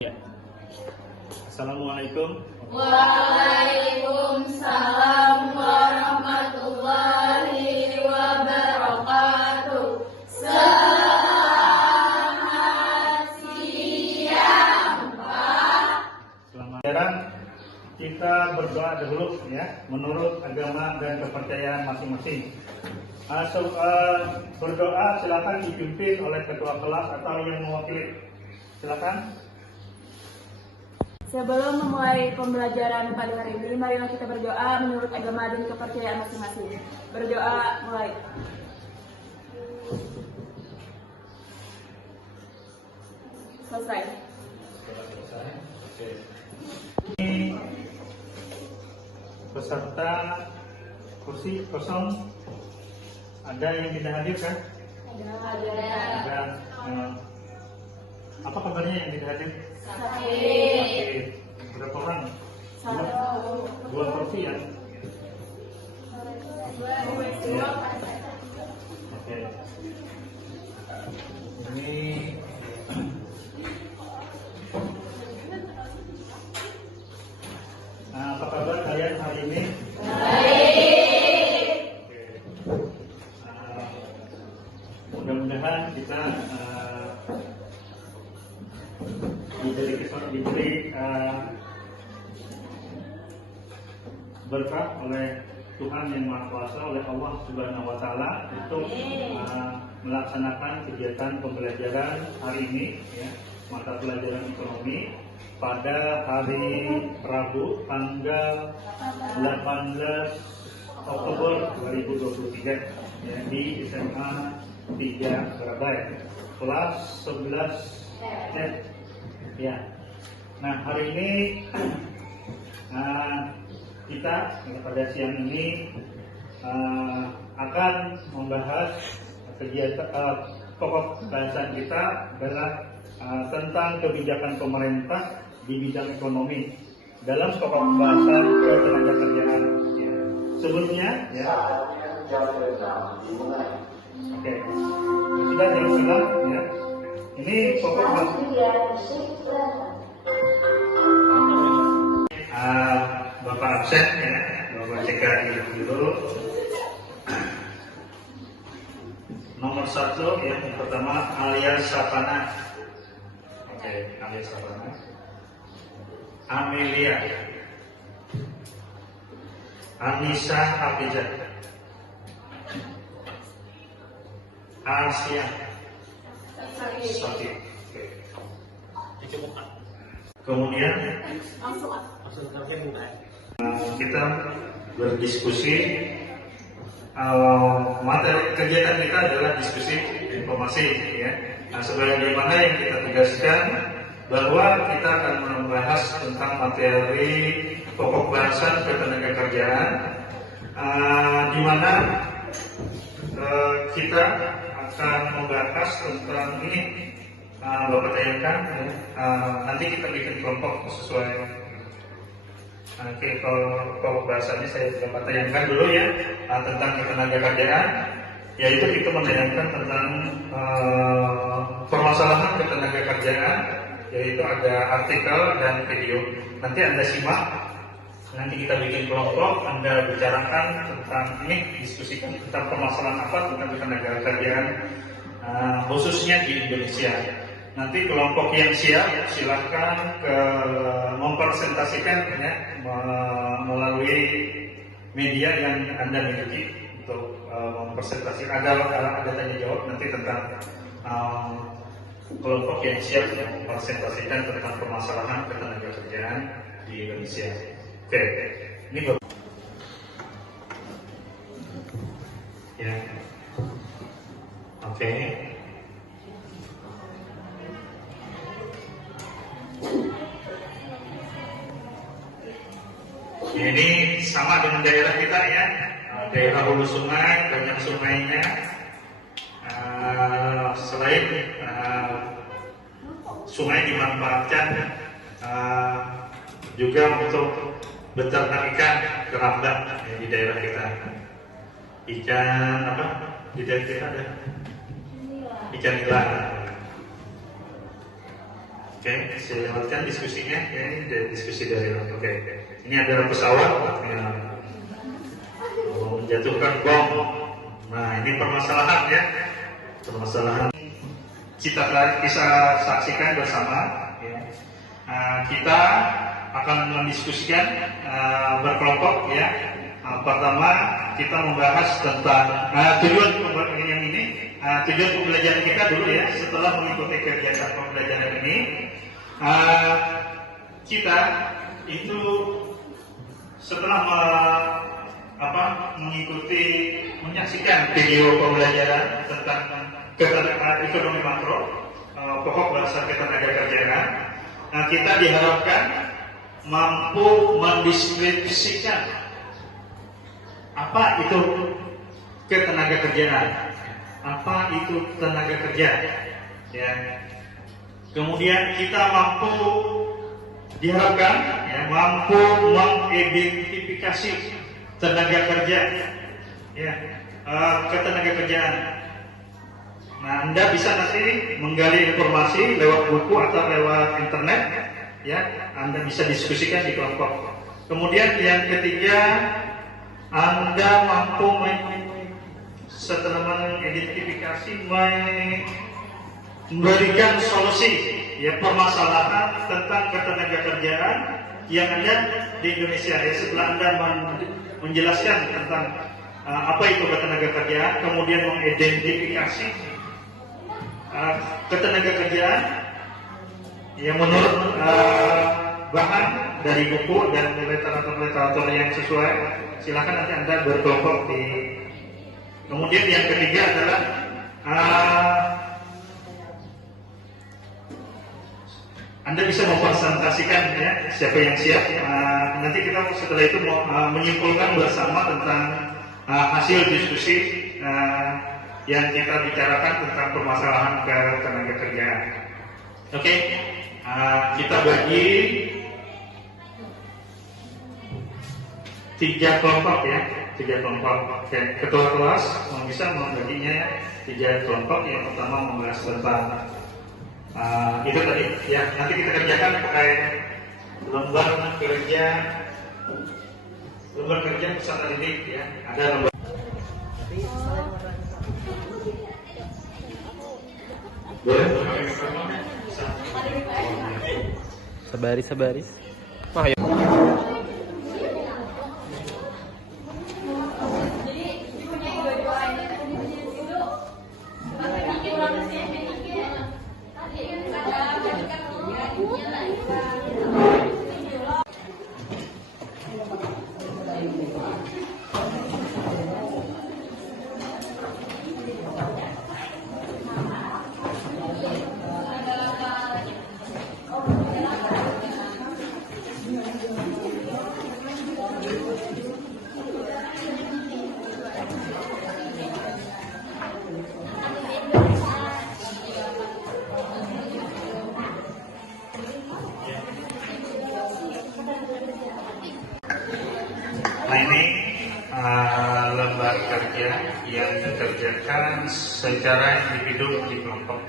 Ya. Assalamualaikum. Waalaikumsalam warahmatullahi wabarakatuh. Selamat siang, Pak. Selamat siang. Kita berdoa dulu ya, menurut agama dan kepercayaan masing-masing. Berdoa silakan dipimpin oleh ketua kelas atau yang mewakili. Silakan. Sebelum memulai pembelajaran pada hari ini, marilah kita berdoa menurut agama dan kepercayaan masing-masing. Berdoa mulai. Selesai. Ini peserta kursi kosong, ada yang tidak hadir kan? Ada. Apa kabarnya yang tidak hadir? Sakit. Berapa orang? Satu. Dua kursi ya? Ya. Oke. Ini apa kabar kalian hari ini? Baik. Mudah-mudahan kita diberi berkah oleh Tuhan yang Maha Kuasa, oleh Allah Subhanahu Wa Taala untuk melaksanakan kegiatan pembelajaran hari ini, ya, mata pelajaran ekonomi pada hari Rabu tanggal 18 Oktober 2023 ya, di SMA 3 Surabaya, kelas 11 F. Ya. Nah, hari ini kita pada siang ini akan membahas kegiatan pokok bahasan kita adalah tentang kebijakan pemerintah di bidang ekonomi dalam pokok pembahasan ketenagakerjaan. Ya. Sebelumnya, ya. Oke. Sudah jelas ya. Ini pokok Bapak absen ya, Bapak cekak dulu. Nomor 1 ya, yang pertama alias Sapana. Oke, alias Sapana. Amelia, Anissa Hafizah, Asia Sakit. Kemudian kita berdiskusi. Materi kegiatan kita adalah diskusi informasi ya. Nah, sebagaimana yang kita tegaskan bahwa kita akan membahas tentang materi pokok bahasan ketenagakerjaan, di mana kita akan membahas tentang ini. Bapak tayangkan ya. Nanti kita bikin kelompok sesuai. Oke, kalau bahasannya saya Bapak tayangkan dulu ya, tentang ketenagakerjaan, yaitu kita menayangkan tentang permasalahan ketenagakerjaan, yaitu ada artikel dan video. Nanti Anda simak, nanti kita bikin kelompok, Anda bicarakan tentang ini, diskusikan tentang permasalahan apa tentang ketenagakerjaan khususnya di Indonesia. Nanti kelompok yang siap silakan mempresentasikan ya, melalui media yang Anda miliki untuk mempresentasikan. Ada tanya jawab nanti tentang kelompok yang siap mempresentasikan tentang permasalahan ketenagakerjaan di Indonesia. Oke, ini ya. Oke. Ini sama dengan daerah kita ya, daerah hulu sungai, banyak sungainya. Selain sungai dimanfaatkan juga untuk beternak ikan keramba ya, di daerah kita. Ikan apa? Di daerah kita ada ikan nila. Oke, saya lewatkan diskusinya. Ya, ini dari diskusi dari oke. Ini adalah pesawat yang menjatuhkan bom. Nah, ini permasalahan ya. Permasalahan kita bisa saksikan bersama. Ya. Kita akan mendiskusikan berkelompok ya. Pertama kita membahas tentang tujuan yang ini. Tujuan pembelajaran kita dulu ya. Setelah mengikuti kegiatan pembelajaran ini, kita itu setelah menyaksikan video pembelajaran tentang ekonomi makro, pokok bahasa ketenagakerjaan, kita diharapkan mampu mendeskripsikan apa itu ketenagakerjaan, apa itu tenaga kerja, ya. Kemudian kita diharapkan ya, mampu mengidentifikasi tenaga kerja, ya, ketenaga kerjaan. Nah, Anda bisa nanti menggali informasi lewat buku atau lewat internet, ya. Anda bisa diskusikan di kelompok. Kemudian yang ketiga, Anda mampu setelah mengidentifikasi memberikan solusi ya permasalahan tentang ketenagakerjaan yang ada di Indonesia ya. Setelah Anda menjelaskan tentang apa itu ketenagakerjaan, kemudian mengidentifikasi ketenagakerjaan yang menurut bahan dari buku dan literatur yang sesuai, silakan nanti Anda berkelompok di. Kemudian yang ketiga adalah Anda bisa mempresentasikan ya siapa yang siap. Nanti kita setelah itu mau menyimpulkan bersama tentang hasil diskusi yang kita bicarakan tentang permasalahan ketenagakerjaan. Oke, kita bagi 3 kelompok ya. 3 kelompok. Oke, ketua kelas bisa membaginya 3 kelompok. Yang pertama membahas tentang itu tadi ya, nanti kita kerjakan pakai lembar kerja peserta didik ya, ada lembar. Boleh? Sebaris. Nah ini lembar kerja yang dikerjakan secara individu di kelompok.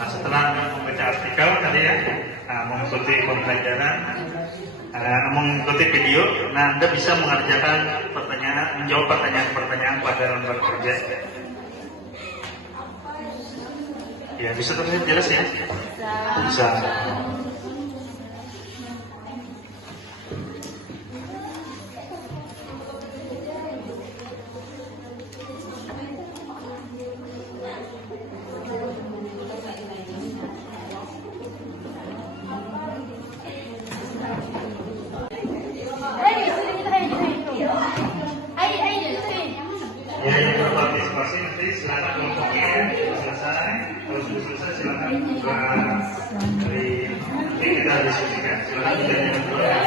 Nah setelah membaca artikel tadi ya, mengikuti pembelajaran, mengikuti video, nah Anda bisa mengerjakan pertanyaan, menjawab pertanyaan-pertanyaan pada lembar kerja. Ya, bisa terlihat jelas ya? Bisa. Ya, yang berpartisipasi nanti silakan kelompoknya selesai. Kalau sudah selesai silakan dari kita diskusikan. Silakan menjadi kedua dari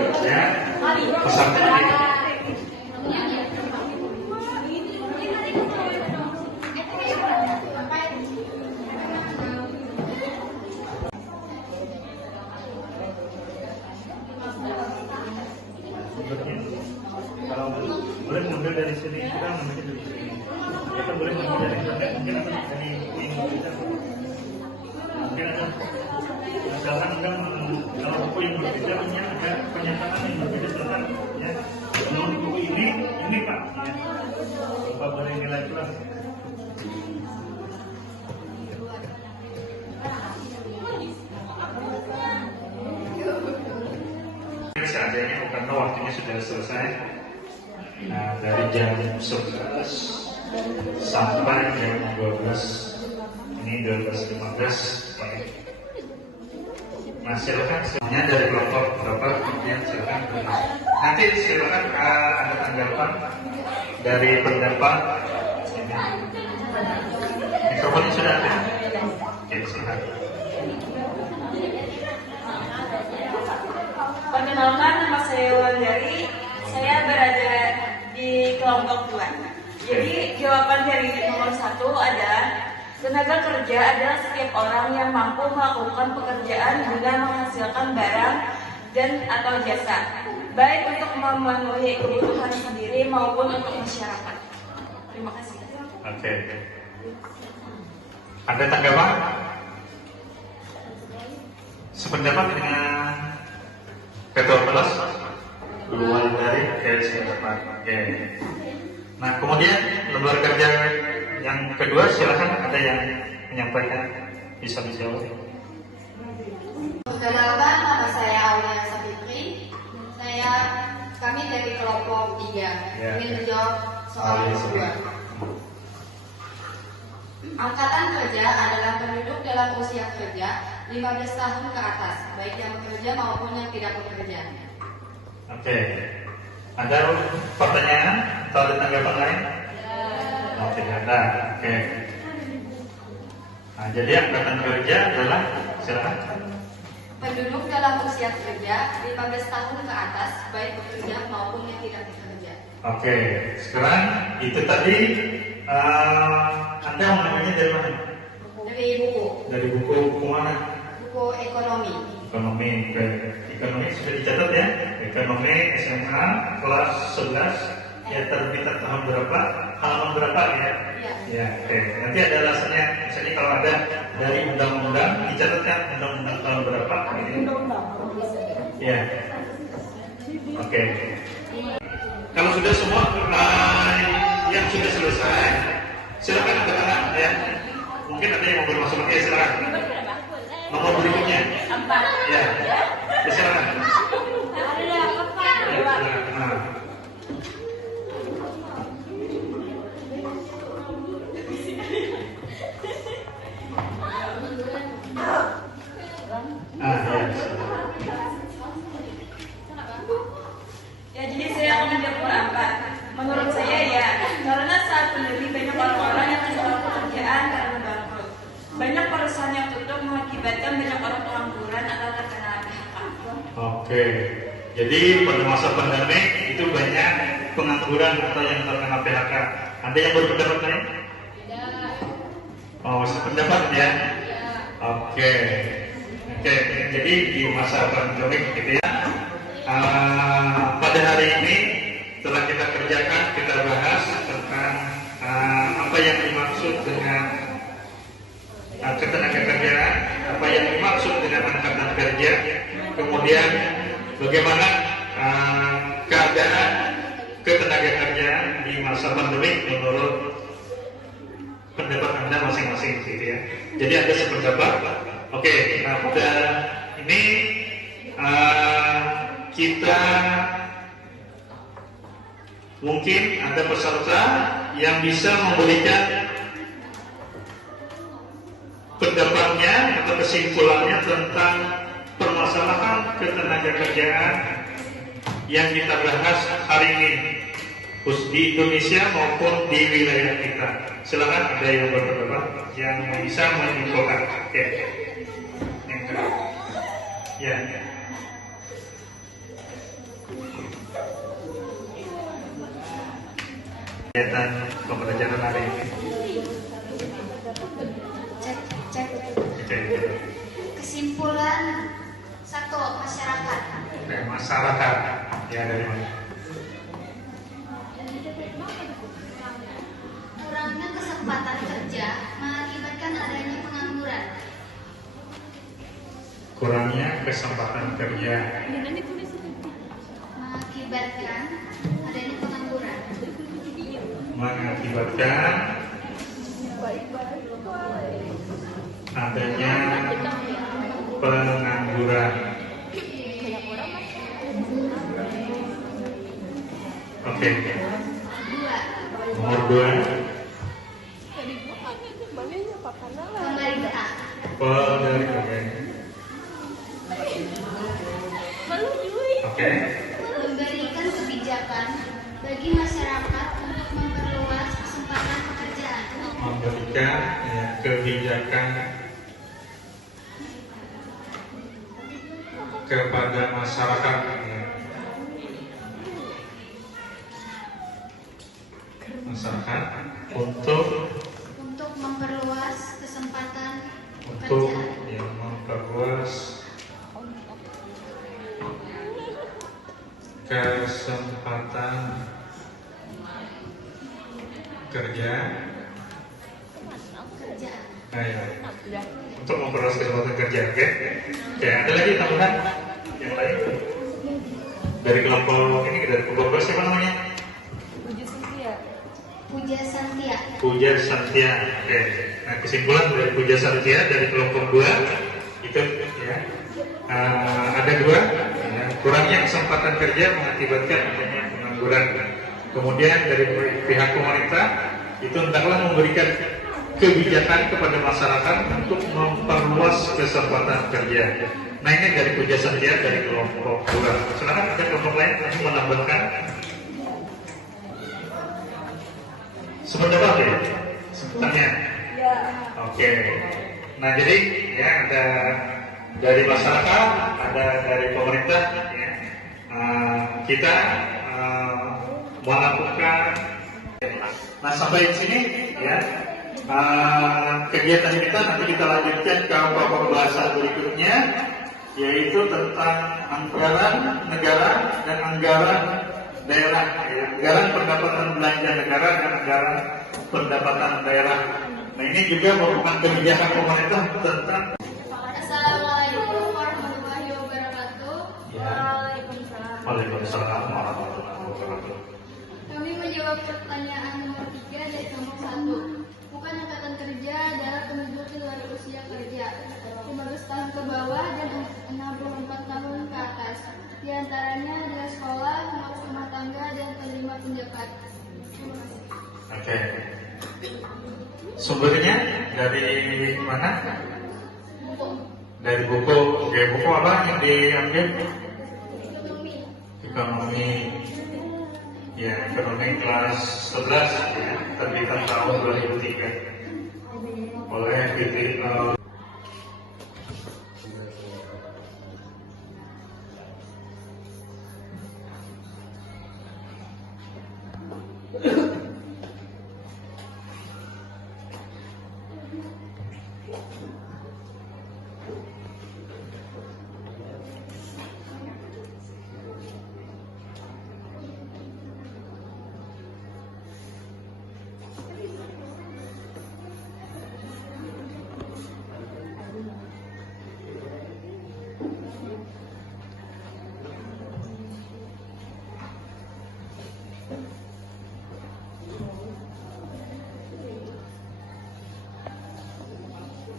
kerja peserta didik. kita boleh mempelajari internet, mungkin ada dari buku kita, mungkin ada misalkan kita kalau buku yang berbeda punya ada pernyataan yang berbeda tentang ya menurut buku ini Pak ya. Coba boleh nilai plus. Seadanya karena waktunya sudah selesai. Nah, dari jam 11 sampai jam 12 ini 12.15 nah silakan semuanya dari kelompok berapa kemudian silakan nanti silakan ada tanggapan dari pendapat ini. Mikrofonnya sudah ada. Oke, silakan. Perkenalkan, nama saya Wulandari. Saya berada di kelompok 2. Jadi jawaban dari nomor 1 adalah tenaga kerja adalah setiap orang yang mampu melakukan pekerjaan dengan menghasilkan barang dan atau jasa, baik untuk memenuhi kebutuhan sendiri maupun untuk masyarakat. Terima kasih. Oke. Ada tanggapan? Sependapat dengan ketua kelas luar dari pendapat. Oke. Nah, kemudian lembar kerja yang kedua silakan ada yang menyampaikan bisa dijawab. Perkenalkan, nama saya Aulia Sapitri. Kami dari kelompok 3 Ya. ingin menjawab soal kedua. Angkatan kerja adalah penduduk dalam usia kerja 15 tahun ke atas, baik yang bekerja maupun yang tidak bekerja. Oke. Ada pertanyaan atau ada tanggapan lain? Oh, tidak ada. Oke. Nah, jadi angkatan kerja adalah silakan. Penduduk dalam usia kerja 15 tahun ke atas, baik bekerja maupun yang tidak bekerja. Oke. Sekarang itu tadi Anda mengambilnya dari mana? Dari buku Dari buku mana? ekonomi. Ekonomi. Oke. Ekonomi sudah dicatat ya. Ekonomi SMA kelas 11 ya terbitan tahun berapa? Halaman berapa ya? Ya. Ya, oke. Nanti ada alasannya. Misalnya kalau ada dari undang-undang dicatatkan undang-undang tahun berapa? Gitu. Ya. Oke. Kalau sudah semua yang sudah selesai, silakan angkat tangan ya. Mungkin ada yang mau bermasuk lagi, silakan. Nomor berikutnya. Ya. Ya, silakan. Ya, silakan. Nah. Ya, jadi saya akan menjawab apa? Menurut saya ya, karena saat pandemi banyak orang-orang yang kehilangan pekerjaan karena bangkrut. Banyak perusahaan yang tutup mengakibatkan banyak orang pengangguran atau terkena PHK. Oke. Jadi pada masa pandemi itu banyak pengangguran atau yang terkena PHK. Ada yang berpendapat lain? Oh, sependapat ya? Oke. Oke. Jadi di masa pandemi gitu ya. Pada hari ini telah kita kerjakan, kita bahas tentang apa yang dimaksud dengan ketenagakerjaan, apa yang dimaksud dengan angkatan kerja, kemudian bagaimana keadaan ketenagakerjaan di masa pandemi menurut pendapat Anda masing-masing gitu ya. Jadi ada sependapat. Oke, nah pada ini kita mungkin ada peserta yang bisa memberikan pendapatnya atau kesimpulannya tentang permasalahan ketenagakerjaan yang kita bahas hari ini di Indonesia maupun di wilayah kita. Silakan ada yang berpendapat yang bisa menginfokan. Oke. Yang kedua. Ya. Kegiatan pembelajaran hari ini. Cek. Oke. Kesimpulan 1, masyarakat. Oke, masyarakat. Ya, dari mana? Kurangnya kesempatan kerja mengakibatkan adanya pengangguran. Kurangnya kesempatan kerja Mengakibatkan adanya pengangguran. mengakibatkan adanya pengangguran. Oke. Nomor 2, Pemerintah Oke. memberikan kebijakan bagi masyarakat untuk memperluas kesempatan pekerjaan. Memberikan kebijakan kepada masyarakat untuk memperluas kesempatan untuk pekerjaan. memperluas kesempatan kerja. Untuk memperluas kesempatan kerja, oke? Oke, ada lagi tambahan yang lain dari kelompok ini, dari kelompok siapa namanya? Puja Santia. Oke. Nah, kesimpulan dari Puja Santia dari kelompok 2 itu ya, ada 2, ya, kurangnya kesempatan kerja mengakibatkan adanya pengangguran. Kemudian dari pihak pemerintah itu hendaklah memberikan kebijakan kepada masyarakat untuk memperluas kesempatan kerja. Nah, ini dari Puja Santia dari kelompok 2. Silakan ada kelompok lain yang menambahkan. Sebentar ya, sebenarnya. Oke. Nah, jadi ya ada dari masyarakat, ada dari pemerintah. Ya. Kita melakukan. Nah, sampai di sini ya kegiatan kita nanti kita lanjutkan ke pembahasan berikutnya, yaitu tentang anggaran negara dan anggaran daerah, ya. Anggaran pendapatan belanja negara dan anggaran pendapatan daerah. Nah, ini juga merupakan kebijakan pemerintah tentang. Assalamualaikum warahmatullahi wabarakatuh. Waalaikumsalam warahmatullahi wabarakatuh. Kami menjawab pertanyaan nomor 3 dari kelompok 1. Bukan angkatan kerja adalah penduduk di luar usia kerja 15 tahun ke bawah dan 64 tahun ke atas. Di antaranya adalah sekolah, rumah tangga, dan penerima penjabat. Oke. Sumbernya dari mana? Dari buku. Oke, buku apa yang diambil? Ekonomi. Ya, ekonomi kelas 11 ya, terbitan tahun 2003 oleh BT.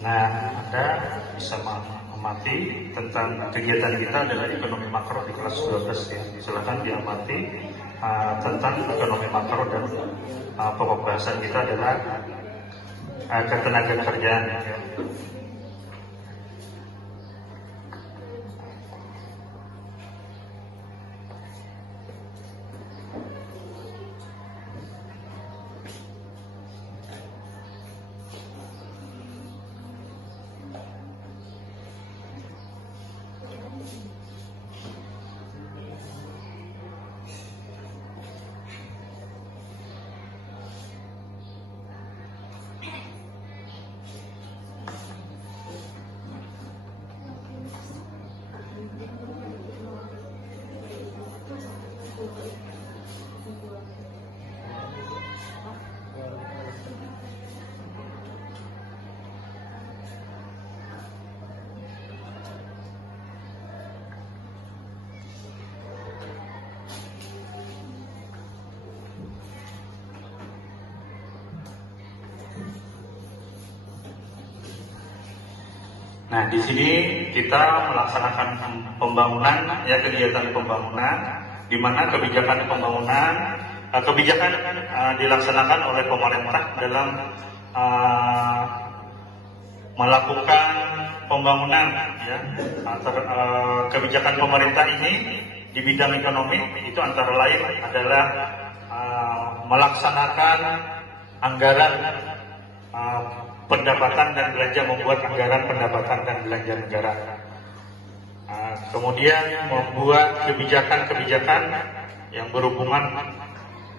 Nah, Anda bisa mengamati tentang kegiatan kita adalah ekonomi makro di kelas 12 ya. Silakan diamati tentang ekonomi makro dan pokok bahasan kita adalah ketenaga kerjaan ya. Nah, di sini kita melaksanakan pembangunan, ya kegiatan pembangunan, di mana kebijakan pembangunan, kebijakan dilaksanakan oleh pemerintah dalam melakukan pembangunan, ya. Kebijakan pemerintah ini di bidang ekonomi itu antara lain adalah melaksanakan anggaran pendapatan dan belanja, membuat anggaran pendapatan dan belanja negara. Kemudian membuat kebijakan-kebijakan yang berhubungan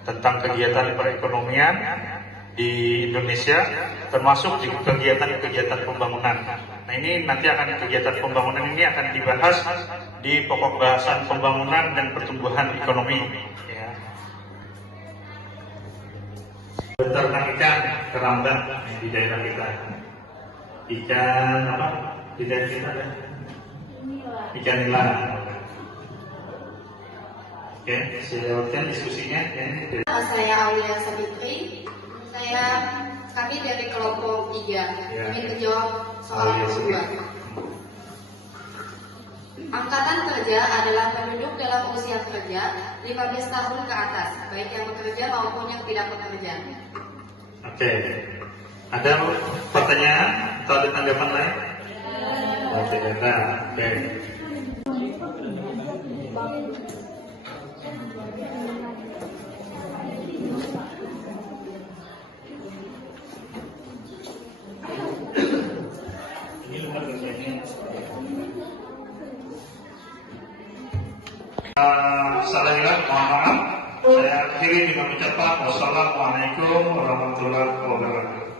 tentang kegiatan perekonomian di Indonesia, termasuk di kegiatan-kegiatan pembangunan. Nah, ini nanti akan kegiatan pembangunan ini akan dibahas di pokok bahasan pembangunan dan pertumbuhan ekonomi. Ya. Beternak ikan keramba di daerah kita. Ikan apa? Di daerah kita ada ikan nila. Oke, saya lewatkan diskusinya. Ya. Saya Aulia Sabitri. Kami dari kelompok 3 ingin menjawab soal kedua. Angkatan kerja adalah penduduk dalam usia kerja 15 tahun ke atas, baik yang bekerja maupun yang tidak bekerja. Oke. Ada pertanyaan atau ada tanggapan lain? Oke, ada. Oke. Salah hilang, mohon maaf. Saya akhiri dengan ucapan wassalamualaikum warahmatullahi wabarakatuh.